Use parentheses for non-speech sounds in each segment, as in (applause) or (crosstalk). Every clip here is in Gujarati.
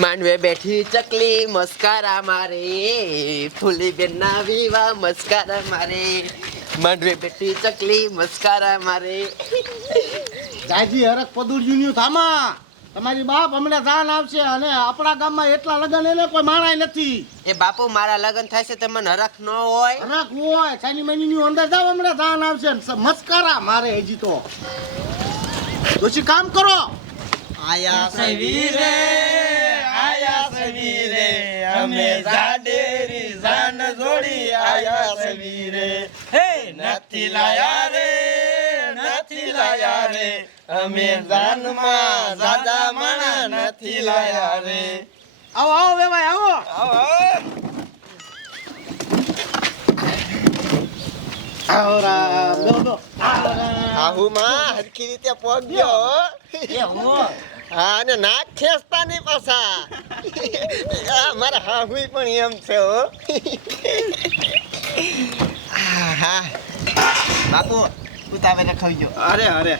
માંડવે બેઠી ચકલી મસ્કારા મારે. ફૂલી બેન ના વિવા મસ્કારા મારે. માંડવે બેઠી ચકલી મસ્કારા મારે. દાજી હરક પદુરજીનું થામા. તમારી બાપ હમણાં જાન આવશે અને આપણા ગામમાં એટલા લગન એને કોઈ માણાય નથી. એ બાપુ મારા લગ્ન થાય છે તમને હરખ ન હોય. હરક હોય સાની મહિની અંદર જાવ હમણાં જાન આવશે મસ્કારા મારે હજી તો. પછી કામ કરો. આયા સવીરે સવીરે અમે જાડેરી જાન જોડી આયા સવીરે. હે નથી લાયા રે નથી લાયા રે. અમે જાનમાં જાજા માણા નથી લાયા રે. આવો આવો વેવાય આવો. આવો આવો. રામ બેહો, બેહો. આવો રામ. આહુમાં હરખી રીતે પહોંચ્યો હા અને નાક ખેંચતા નહીં પાછા. (laughs) આ મારા હાહુઈ પણ એમ છે હો. બાપુ ઉતાવે ખાઈ ગયો અરે અરે.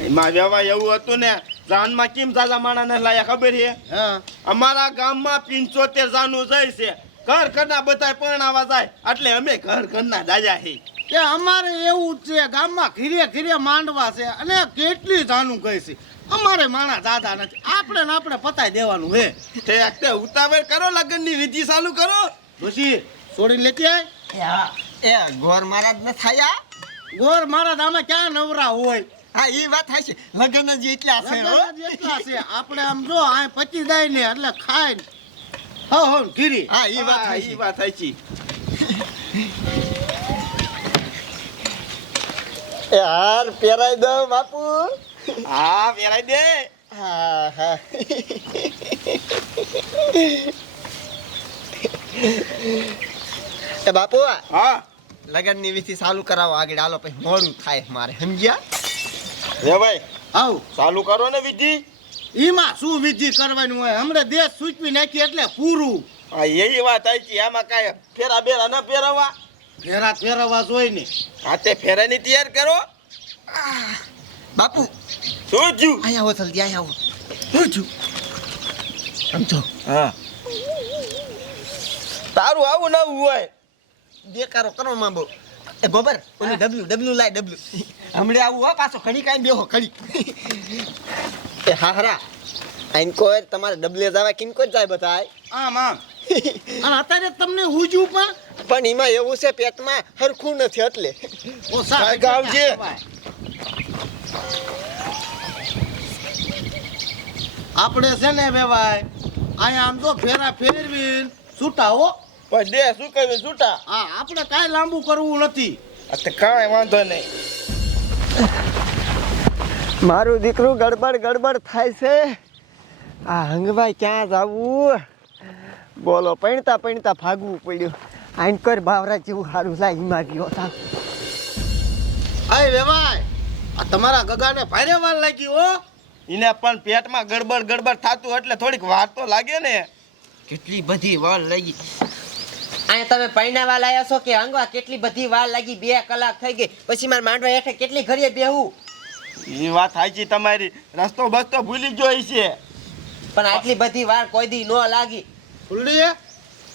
એમાં વ્યવહાર એવું હતું ને જાનમાં કેમ જાજા માણા ને લાયા ખબર છે? હા. અમારા ગામમાં પિંચોતેર જાનું જાય છે. ઘર ઘરના બધા પરણાવા જાય. એટલે અમે ઘર ઘરના દાજા છે. કે અમારે એવું જ છે ગામમાં ઘીરે ઘીરે માંડવા છે અને કેટલી જાનું કહે છે? અમારે માણા દાદા નથી. આપણે ને આપણે પતાઈ દેવાનું હે. તે એકતે ઉતાવળ કરો લગ્નની વિધિ ચાલુ કરો. પછી છોડી લેતી આય. એ ગોર મહારાજ ન થયા ગોર મહારાજ આમાં ક્યાં નવરા હોય? હા એ વાત થાય છે. લગ્ન જ એટલા છે હો. જ એટલા છે. આપણે આમ જો આ પચી જાય ને એટલે ખાય ને. હો હો ગીરી હા એ વાત થાય ઈ છે. વાત થાય એ હાર પહેરાઈ દઉં બાપુ. હા વેરાઈ દે હા હા એ બાપુ હા લગનની વિધિ ચાલુ કરાવો. આગળ હાલો પછી મોડું થાય મારે. સમજ્યા? રે ભાઈ આવ. ચાલુ કરો ને વિધિ. ઈમાં શું વિધિ કરવાનું હોય? હમણાં દેશ સૂચવી નાખી એટલે પૂરું. હા એવી વાત સાચી આમાં કાંઈ ફેરા બેરા ન ફેરવવા. ફેરા ફેરવવા જોઈ ને. હાથે ફેરાની તૈયાર કરો. બાપુ. શું જ્યું અહીંયા આવો જલ્દી અહીંયા આવો. હું છું સમજો હા. તારું આવું નવું હોય. બેકારો કરો માં બહુ એ ગોબર ઓલું ડબલ્યુ ડબલ્યુ લાય ડબલ્યુ (laughs) હમણાં આવું હો પાછો ખડી કાઈ બેહો ખડી (laughs) એ હા હરા આઈન કોઈ તમારે ડબલે જવા કિન કોઈ જાય બધાય? આમ આમ. (laughs) અને અત્યારે તમને હુજુ પણ? પણ એમાં એવું છે પેટમાં હરખું નથી એટલે. ઓ સાહેબ, આવજે. આપણે છે ને વેવાય અહીંયા આમ તો ફેરા ફેરવી છૂટા હો. પણ દે શું કહ્યું છૂટા હા આપણે કાંઈ લાંબુ કરવું નથી. તે કાંઈ વાંધો નહીં. મારું દીકરું ગડબડ ગડબડ થાય છે. આ હંગભાઈ ક્યાં જવું? બોલો પૈણતા પૈણતા ભાગવું પડ્યું. આઈન કર બાવરા જેવું સારું લાય હિમા ગયો આય વેવાય આ તમારા ગગાને ભારે વાર લાગી હો. એને પણ પેટમાં ગડબડ ગડબડ થતું એટલે થોડીક વાર તો લાગે ને. કેટલી બધી વાર લાગી. અહીંયા તમે પૈણાવા લાયા છો કે અંગવા કેટલી બધી વાર લાગી? બે કલાક થઈ ગઈ. પછી મારે માંડવા હેઠે કેટલી ઘડીએ બેહું? એ વાત સાચી તમારી. રસ્તો બસ્તો ભૂલી ગયો છે. પણ આટલી બધી વાર કોઈ દી ન લાગી. ભૂલીએ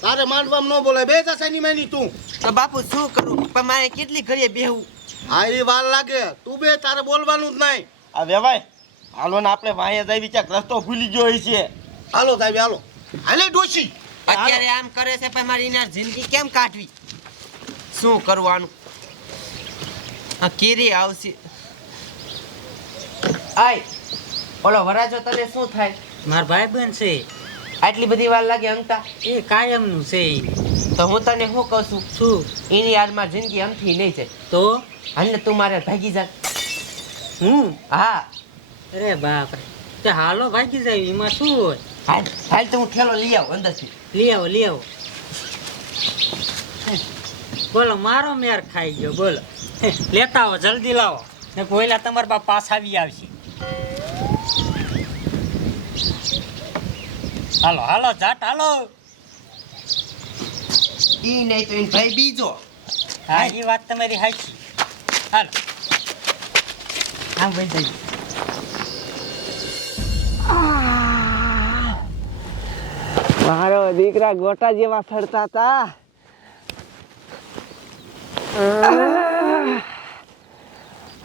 તારે માંડવામાં ન બોલાય. બે જા શેની માની તું. તો બાપુ શું કરું? પણ મારે કેટલી ઘડીએ બેહું? હા એ વાર લાગે. તું બે તારે બોલવાનું જ નહીં. આ વેવાય હાલો ને આપણે વાહે જઈ ક્યાંક રસ્તો ભૂલી ગયો છે. હાલો સાહેબ હાલો. હાલે ડોશી. અત્યારે આમ કરે છે પણ મારી એના જિંદગી કેમ કાઢવી? શું કરવાનું? આ કેરી આવશે. આય ઓલો વરાજો તને શું થાય? મારા ભાઈ બહેન છે. આટલી બધી વાર લાગે અંગતા એ કાયમનું છે તો હું તને શું કહું છું? શું? એની યારમાં જિંદગી અમથી નહીં છે તો? હાલને તું મારે ભાગી જા. હું? હા. અરે બાપ રે તે હાલો ભાગી જાય એમાં શું હોય? હાલ હાલ તો હું ઠેલો લઈ આવું અંદરથી. લઈ આવો લઈ આવો. બોલો મારો મેર ખાઈ ગયો બોલો. લેતા આવો જલ્દી લાવો. ને કોઈલા તમારા બાપ પાસ આવી આવશે. હાલો હાલો જાટ હાલો. ઈ નહીં તો ભાઈ બીજો. હા એ વાત તમારી સાચી હાલો. આમ ભાઈ મારો દીકરા ગોટા જેવા ફરતા હતા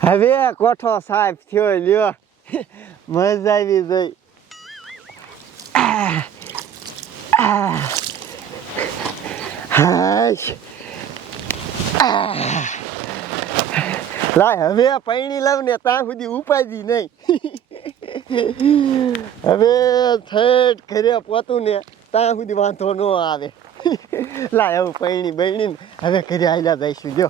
હવે કોઠો સાહેબ થયો લ્યો. મજા આવી જોઈ હાશ. લાય હવે પૈણી લાવ ને ત્યાં સુધી ઉપાધી નહીં. હવે થેટ ઘરે પોતું ને ત્યાં સુધી વાંધો ન આવે. લાય હવે પૈણી બૈણી હવે ઘરે આયલા જઈશું, જો.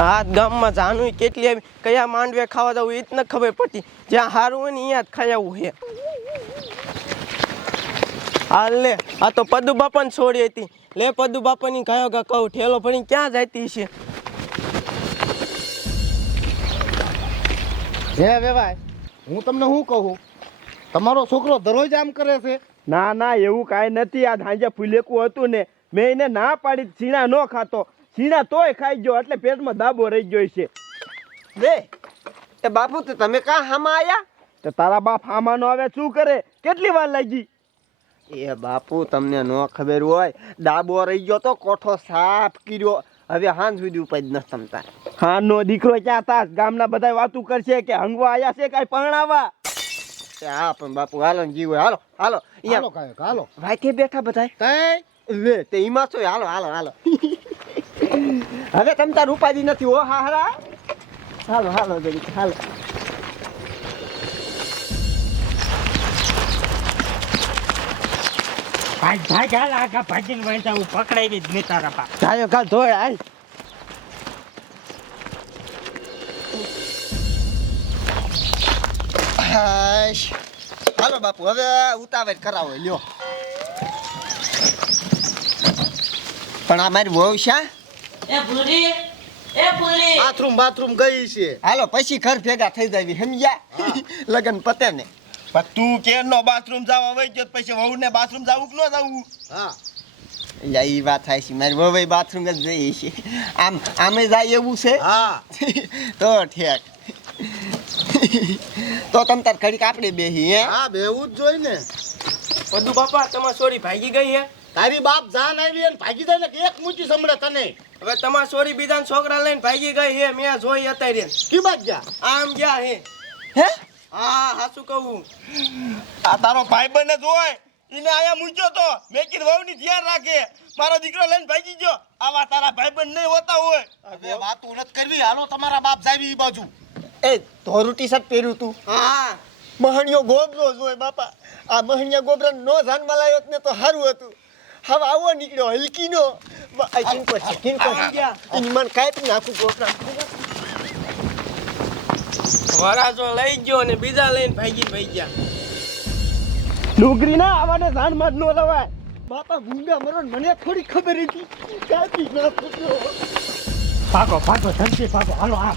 આ ગામમાં જાનું કેટલી આવી, કયા માંડવે ખાવા જવું એ જ ન ખબર પડતી. જ્યાં સારું હોય ને અહીંયા જ ખાઈ આવવું છે હાલ લે આ તો પદુ બાપાને છોડી હતી. લે પદુ બાપાની ગાયો ગા કહું ઠેલો ભણી ક્યાં જતી છે? હે વેવાય હું તમને શું કહું? તમારો છોકરો દરરોજ આમ કરે છે? ના ના એવું કાંઈ નથી. આ સાંજે ફૂલેકું હતું ને મેં એને ના પાડી છીણા ન ખાતો. છીણા તોય ખાઈ ગયો એટલે પેટમાં દાબો રહી ગયો છે. લે એ બાપુ તો તમે કાં હામાં આવ્યા તો તારા બાપ આમાં આવે શું કરે? કેટલી વાર લાગી? એ બાપુ તમને ન ખબર હોય ડાબો રહી ગયો તો કોઠો સાફ કર્યો. હવે હાંજ સુધી ઉપાય ન તમતા હા નો દીકરો ક્યાં તાસ ગામના બધા વાતું કરશે કે હંગવા આયા છે કાંઈ પરણાવા? હા પણ બાપુ હાલો ને જીવો હાલો હાલો હાલો અહીંયા કાંઈક હાલો. વાયથે બેઠા બધા તઈ? લે તે ઈમાં છો? હાલો હાલો હાલો. હવે તમતા તાર ઉપાધિ નથી હો હારા હાલો હાલો જરીક હાલો. ભાઈ ભાઈ હાલ આગા ભાગીને વળતા હું પકડાવી જ નહીં તારા બા જાયો કાલ હાલ. બાપુ હવે ઉતાવળ કરાવો લ્યો. પણ આ મારી વહુ છે બાથરૂમ બાથરૂમ ગઈ છે. હાલો પછી ઘર ભેગા થઈ જાય સમજ્યા? લગન પતે ને. પણ તું કેરનો બાથરૂમ જાવ હવે જો પછી પછી વહુને બાથરૂમ જવું કે ન જવું? હા. યા એ વાત થાય છે. મારી વહુ બાથરૂમ જ જઈએ છે. આમ આમે જાય એવું છે? હા. (laughs) તો ઠેક. તો તમ તાર ઘડીક આપણે બેહી હે? હા બેવું જ જોઈ ને. પદુ બાપા તમારી સોરી ભાગી ગઈ હે? તારી બાપ જાન આવી અને ભાગી જાય ને એક મૂકી સંભળે તને? હવે તમાર સોરી બીજા છોકરા લઈને ભાગી ગઈ હે? મેં જોઈ અત્યારે. કી બાજ ગયા? આમ ગયા હે? હે? હા હાસુ કહું? આ તારો ભાઈબંધ જ હોય. એને આયા મૂક્યો તો. મેં કીધું વહુની ધ્યાન રાખે. મારો દીકરો લઈને ભાગી ગયો. આવા તારા ભાઈબંધ નહીં હોતા હોય. હવે વાત ઉનત કરવી. હાલો તમારા બાપ જાવી ઈ બાજુ. એ ધોરું ટી શર્ટ પહેર્યું તું? હા. મહણિયો ગોબરો જ હોય બાપા. આ મહણિયા ગોબરા નો જાનમાં લાવ્યો ને તો સારું હતું. હવે આવો નીકળ્યો હલકીનો. કિનકો છે કિંકો ગયા. એની મન કાંઈ નાખું ગોબરા. વરાજો લઈ ગયો અને બીજા લઈને ભાગી ભાઈ ગયા. ડુંગરી ના આવાને જાનમાં જ નો લવાય બાપા ભૂંગા મરો મને થોડી ખબર હતી. ના ભાગો ભાગો ધનથી ભાગો. હાલો આ.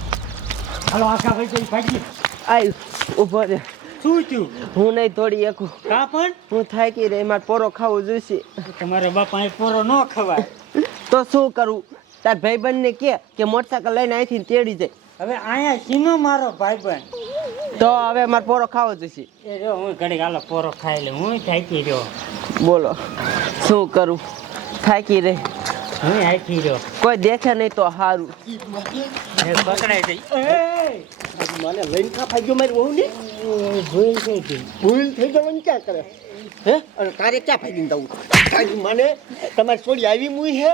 હાલો આગા વહી ભાઈ ભાગી. આય ઊભો રે. શું થયું? હું નહીં થોડી એકું. કા પણ? હું થાકી રહી મારે પોરો ખાવું જોઈશે. તમારા બાપા પોરો ન ખવાય. તો શું કરું? તાર ભાઈબંધને કે કે મોટરસાયકલ લઈને અહીંથી તેડી જાય. હવે અહીંયા સીનો મારો ભાઈબંધ. તો હવે મારે પોરો ખાવો જોઈશે એ જો હું ઘડીક હાલો પોરો ખાઈ લે હું થાકી રહ્યો. બોલો શું કરું? થાકી રહી. હું થાકી રહ્યો. કોઈ દેખે નહીં તો સારું એ પકડાઈ જઈ એ મને લઈને કા ગયો મારી વહુ ને? ભૂલ થઈ ગઈ. ભૂલ થઈ જવાની ક્યાં કરે? હે? અને તારે ક્યાં ફાઈ તારી? મને? તમારી છોડી આવી મુઈ હે?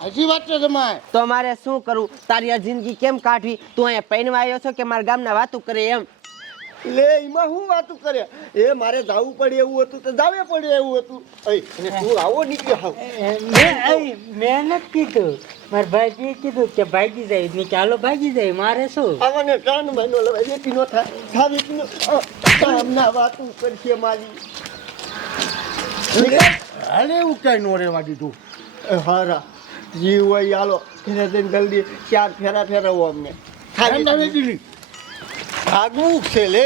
હજી વાત છે તમારે તો મારે શું કરવું તારી આ જિંદગી કેમ કાઢવી? તું અહીંયા પહેરવા આવ્યો છો કે મારા ગામના વાતું કરે એમ? લે એમાં શું વાતું કરે? એ મારે જાવું પડે એવું હતું તો જાવે પડે એવું હતું. તું આવો નીકળ્યો હાવ. મેં નથી કીધું. મારા ભાઈ કીધું કે ભાગી જાય. મેં ચાલો હાલો ભાગી જાય. મારે શું? આવાને કાન મહિનો લેવા રેતી નો થાય. સાવી નો કામના વાતું કરશે મારી. અરે એવું ક્યાંય નો રેવા દીધું. એ હારા. જીવ હોય હાલો ઘરે જઈને જલ્દી ચાર ફેરા ફેરવો અમને. વેચી ભાગવું છે લે.